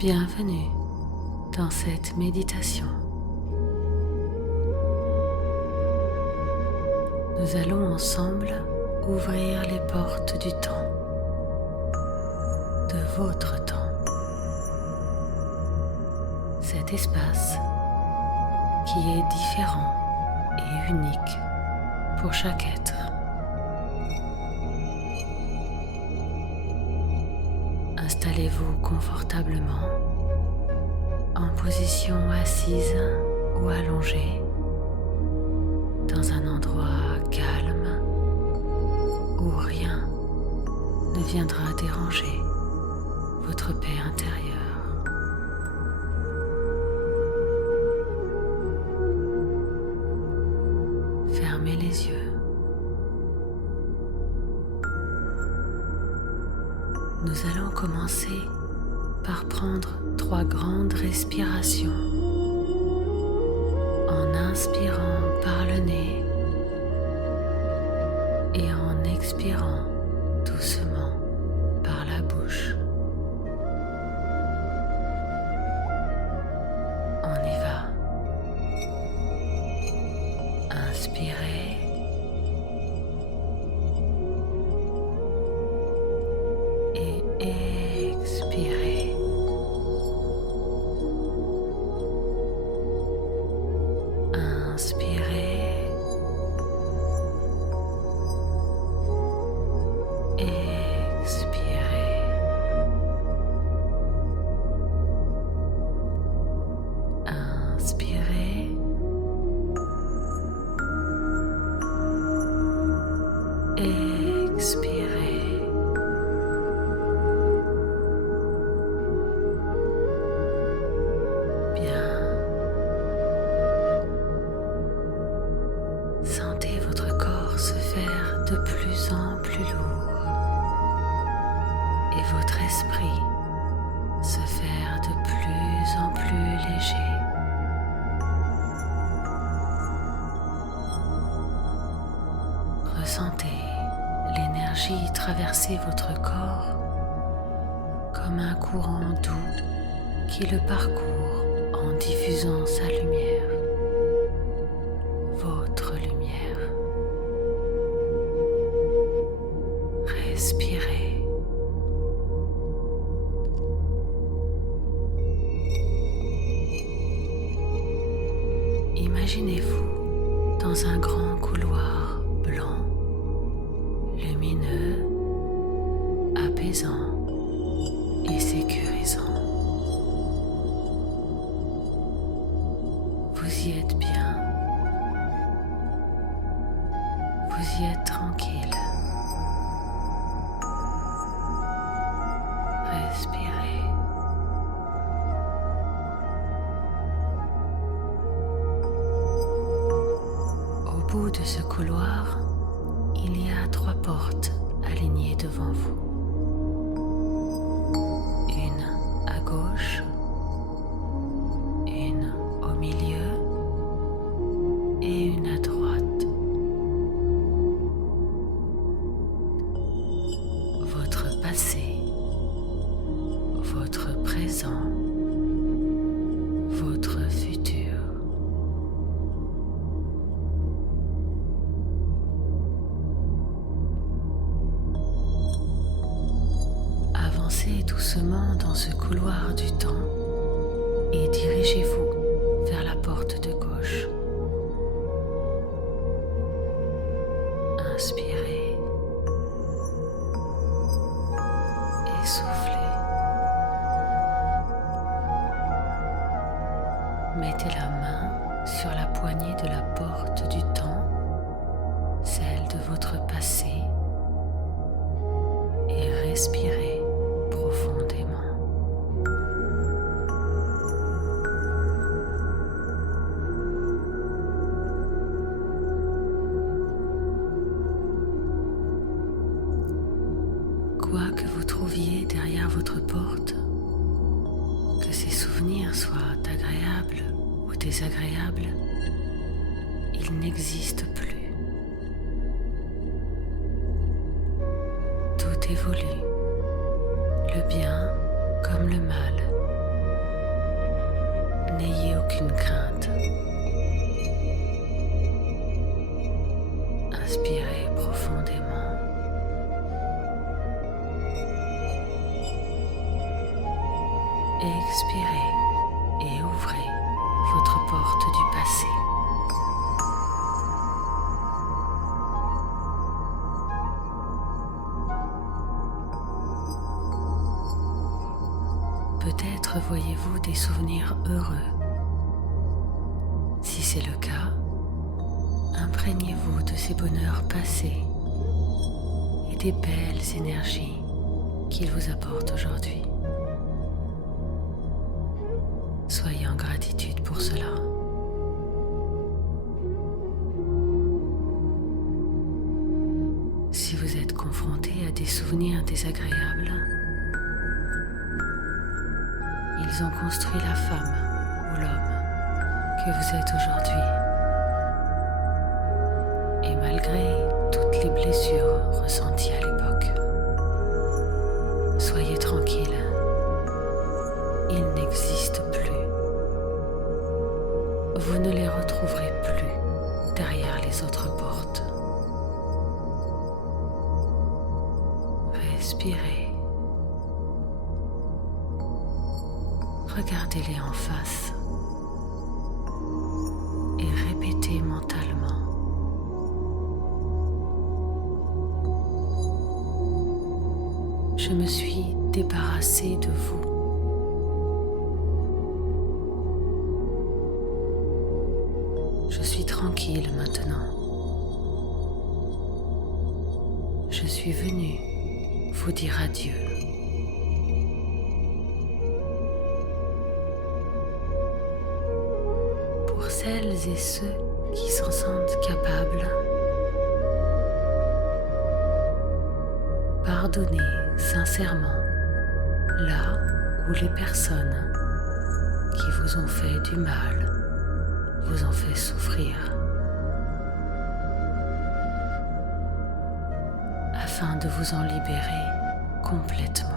Bienvenue dans cette méditation. Nous allons ensemble ouvrir les portes du temps, de votre temps. Cet espace qui est différent et unique pour chaque être. Installez-vous confortablement en position assise ou allongée dans un endroit calme où rien ne viendra déranger votre paix intérieure. Fermez les yeux. Nous allons commencer par prendre 3 grandes respirations en inspirant par le nez et en expirant doucement par la bouche. On y va. Inspirez. Et expirez. Inspirez. Expirez. Inspirez. Expirez. Sentez votre corps se faire de plus en plus lourd et votre esprit se faire de plus en plus léger. Ressentez l'énergie traverser votre corps comme un courant doux qui le parcourt en diffusant sa lumière. Votre lumière. Respirez. Imaginez-vous dans un grand couloir blanc, lumineux, apaisant et sécurisant. Vous y êtes bien. Vous y êtes tranquille. Respirez. Au bout de ce couloir, il y a 3 portes alignées devant vous. Une à gauche, une au milieu et une à droite. Votre passé, votre présent, votre futur. Avancez doucement dans ce couloir du temps et dirigez-vous vers la porte de gauche. Inspirez. Et soufflez. Mettez la main sur la poignée de la porte du temps, celle de votre passé, et respirez profondément. Quoi que vous trouviez derrière votre porte, que ces souvenirs soient agréables ou désagréables, ils n'existent plus. Tout évolue, le bien comme le mal, N'ayez aucune crainte. Inspirez profondément. Expirez et ouvrez votre porte du passé. Peut-être voyez-vous des souvenirs heureux. Si c'est le cas, imprégnez-vous de ces bonheurs passés et des belles énergies qu'ils vous apportent aujourd'hui. Soyez en gratitude pour cela. Si vous êtes confronté à des souvenirs désagréables, ils ont construit la femme ou l'homme que vous êtes aujourd'hui. Et malgré toutes les blessures ressenties à l'époque, soyez tranquille, ils n'existent plus. Vous ne les retrouverez plus derrière les autres portes. Respirez. Regardez-les en face et répétez mentalement. Je me suis débarrassé de vous. Je suis tranquille maintenant. Je suis venu vous dire adieu. Pour celles et ceux qui s'en sentent capables, pardonnez sincèrement là où les personnes qui vous ont fait du mal vous ont fait souffrir, afin de vous en libérer complètement.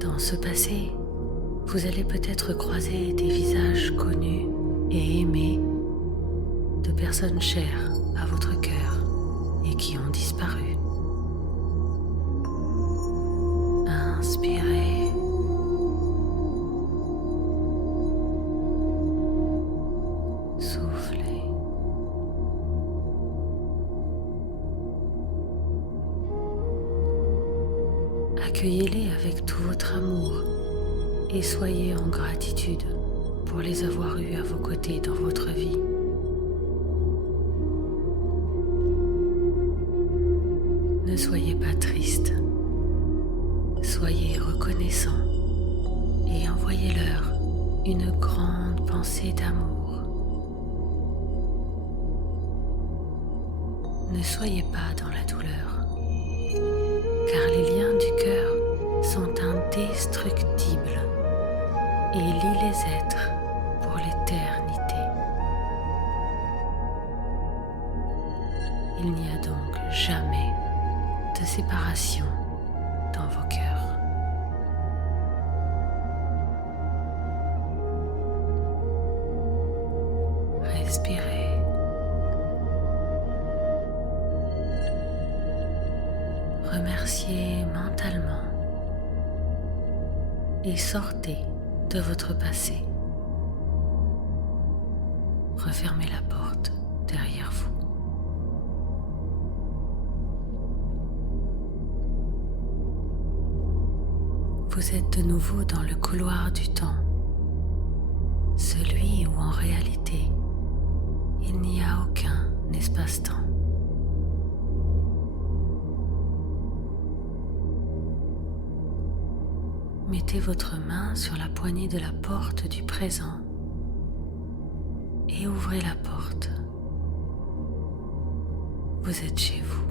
Dans ce passé, vous allez peut-être croiser des visages connus et aimés de personnes chères à votre cœur et qui ont disparu. Inspirez. Soufflez. Accueillez-les avec tout votre amour et soyez en gratitude pour les avoir eus à vos côtés dans votre vie. Ne soyez pas triste. Soyez reconnaissant et envoyez-leur une grande pensée d'amour. Ne soyez pas dans la douleur, car les liens du cœur sont indestructibles et lient les êtres pour l'éternité. Il n'y a donc jamais de séparation dans vos cœurs. Respirez. Remerciez mentalement et sortez de votre passé. Refermez la porte derrière vous. Vous êtes de nouveau dans le couloir du temps, celui où en réalité il n'y a aucun espace-temps. Mettez votre main sur la poignée de la porte du présent et ouvrez la porte. Vous êtes chez vous.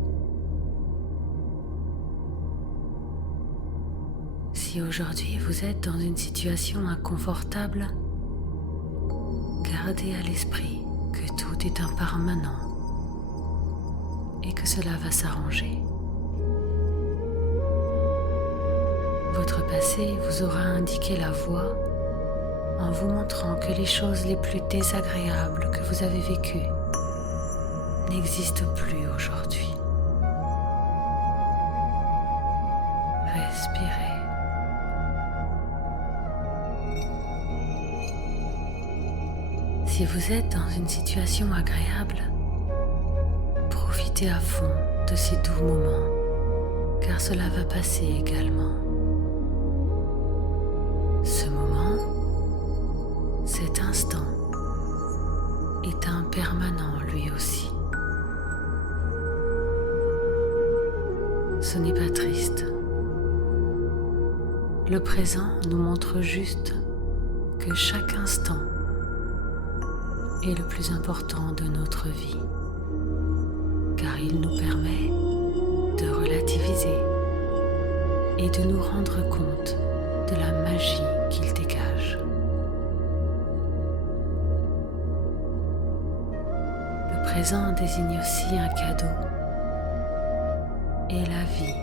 Si aujourd'hui vous êtes dans une situation inconfortable, gardez à l'esprit que tout est impermanent et que cela va s'arranger. Votre passé vous aura indiqué la voie en vous montrant que les choses les plus désagréables que vous avez vécues n'existent plus aujourd'hui. Respirez. Si vous êtes dans une situation agréable, profitez à fond de ces doux moments, car cela va passer également. Ce moment, cet instant, est impermanent lui aussi. Ce n'est pas triste. Le présent nous montre juste que chaque instant est le plus important de notre vie, car il nous permet de relativiser et de nous rendre compte de la magie qu'il dégage. Le présent désigne aussi un cadeau, et la vie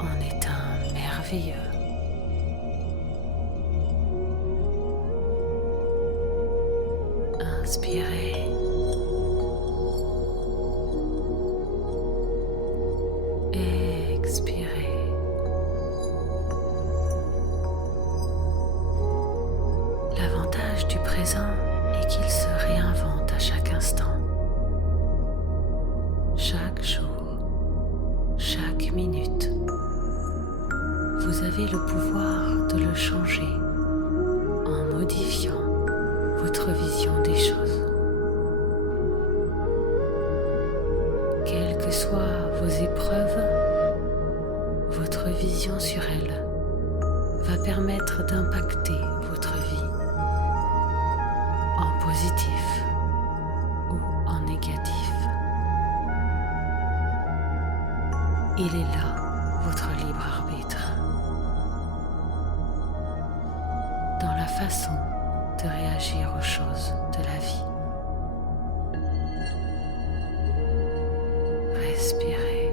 en est un merveilleux. Inspirez. Expirez. L'avantage du présent est qu'il se réinvente à chaque instant. Chaque jour, chaque minute, vous avez le pouvoir de le changer en modifiant votre vision des choses. Quelles que soient vos épreuves, votre vision sur elles va permettre d'impacter votre vie en positif ou en négatif. Il est là votre libre arbitre. Dans la façon de réagir aux choses de la vie. Respirez.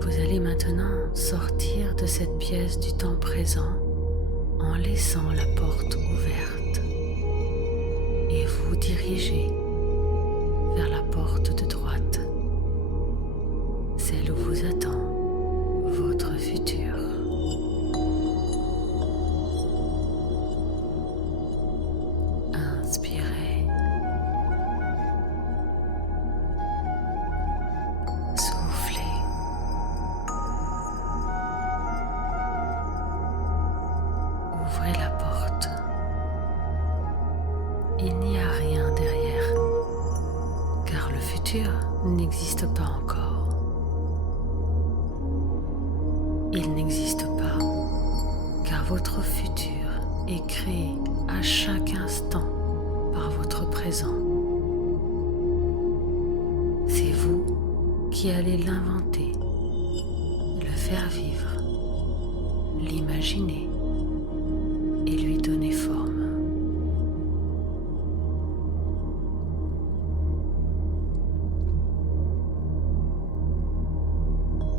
Vous allez maintenant sortir de cette pièce du temps présent en laissant la porte ouverte et vous diriger vers la porte de droite, celle où vous attend votre futur. Inspirez. Soufflez. Ouvrez la porte. Il n'y a rien derrière, car le futur n'existe pas encore. Il n'existe pas, car votre futur est créé à chaque instant par votre présent. C'est vous qui allez l'inventer, le faire vivre, l'imaginer et lui donner forme.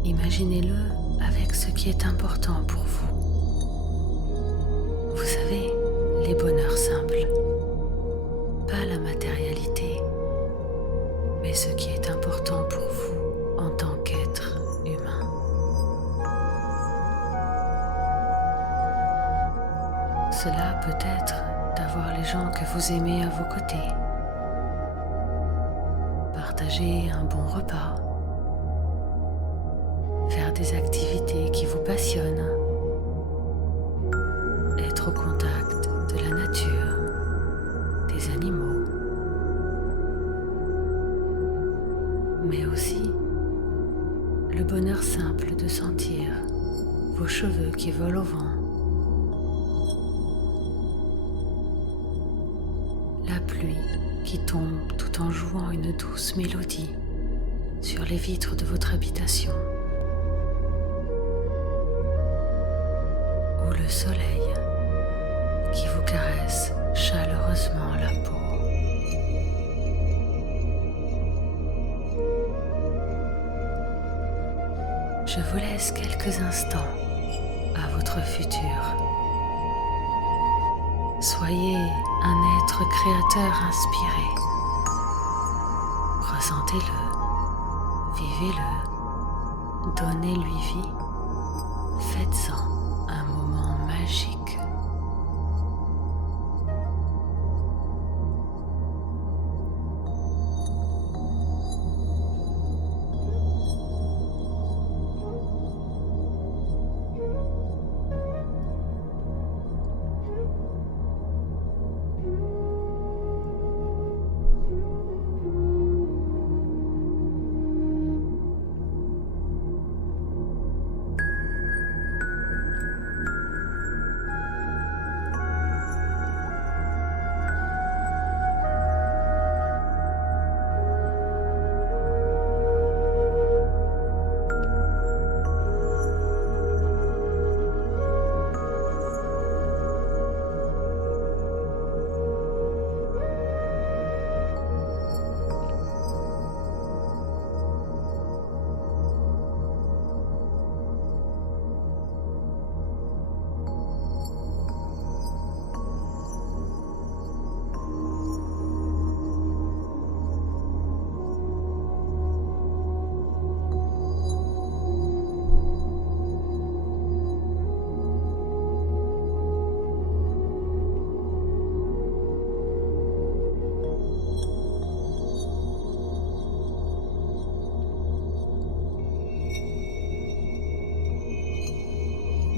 Imaginez-le avec ce qui est important pour vous. Vous savez, les bonheurs simples. Pas la matérialité, mais ce qui est important pour vous en tant qu'être humain. Cela peut être d'avoir les gens que vous aimez à vos côtés, partager un bon repas, faire des activités qui vous passionnent, être au contact de la nature, des animaux, mais aussi le bonheur simple de sentir vos cheveux qui volent au vent, la pluie qui tombe tout en jouant une douce mélodie sur les vitres de votre habitation, ou le soleil qui vous caresse chaleureusement la peau. Je vous laisse quelques instants à votre futur. Soyez un être créateur inspiré. Ressentez-le, vivez-le, donnez-lui vie, faites-en un moment magique.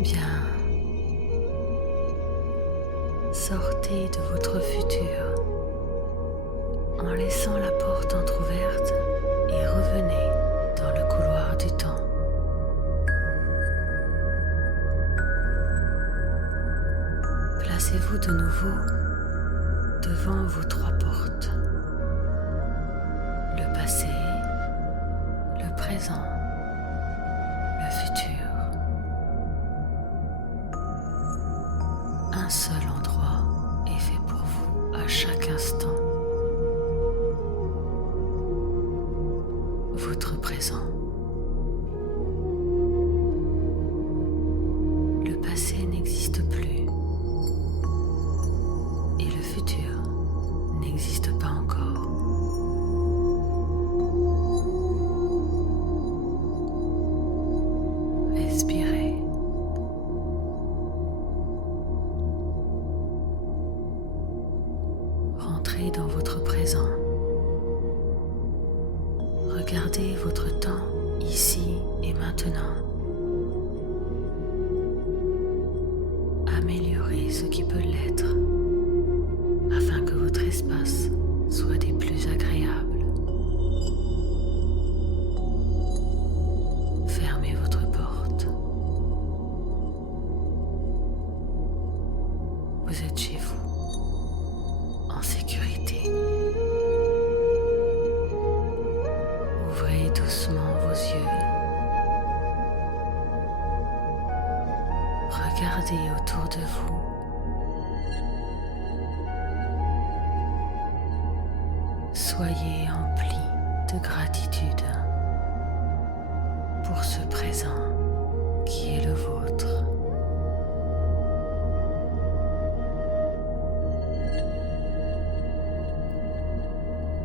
Bien, sortez de votre futur en laissant la porte entr'ouverte et revenez dans le couloir du temps. Placez-vous de nouveau devant vos trois portes: le passé, le présent, le futur. Un seul endroit est fait pour vous à chaque instant. Votre présent. Le passé n'existe plus et le futur n'existe pas encore. Respirez. Entrez dans votre présent. Regardez votre temps ici et maintenant. Améliorez ce qui peut l'être afin que votre espace soit des plus agréables. Fermez votre porte. Vous êtes chez vous, en sécurité. Ouvrez doucement vos yeux. Regardez autour de vous. Soyez emplis de gratitude pour ce présent qui est le vôtre.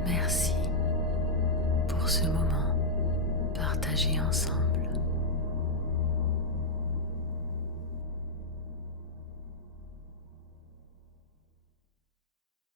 Merci pour ce moment partagé ensemble.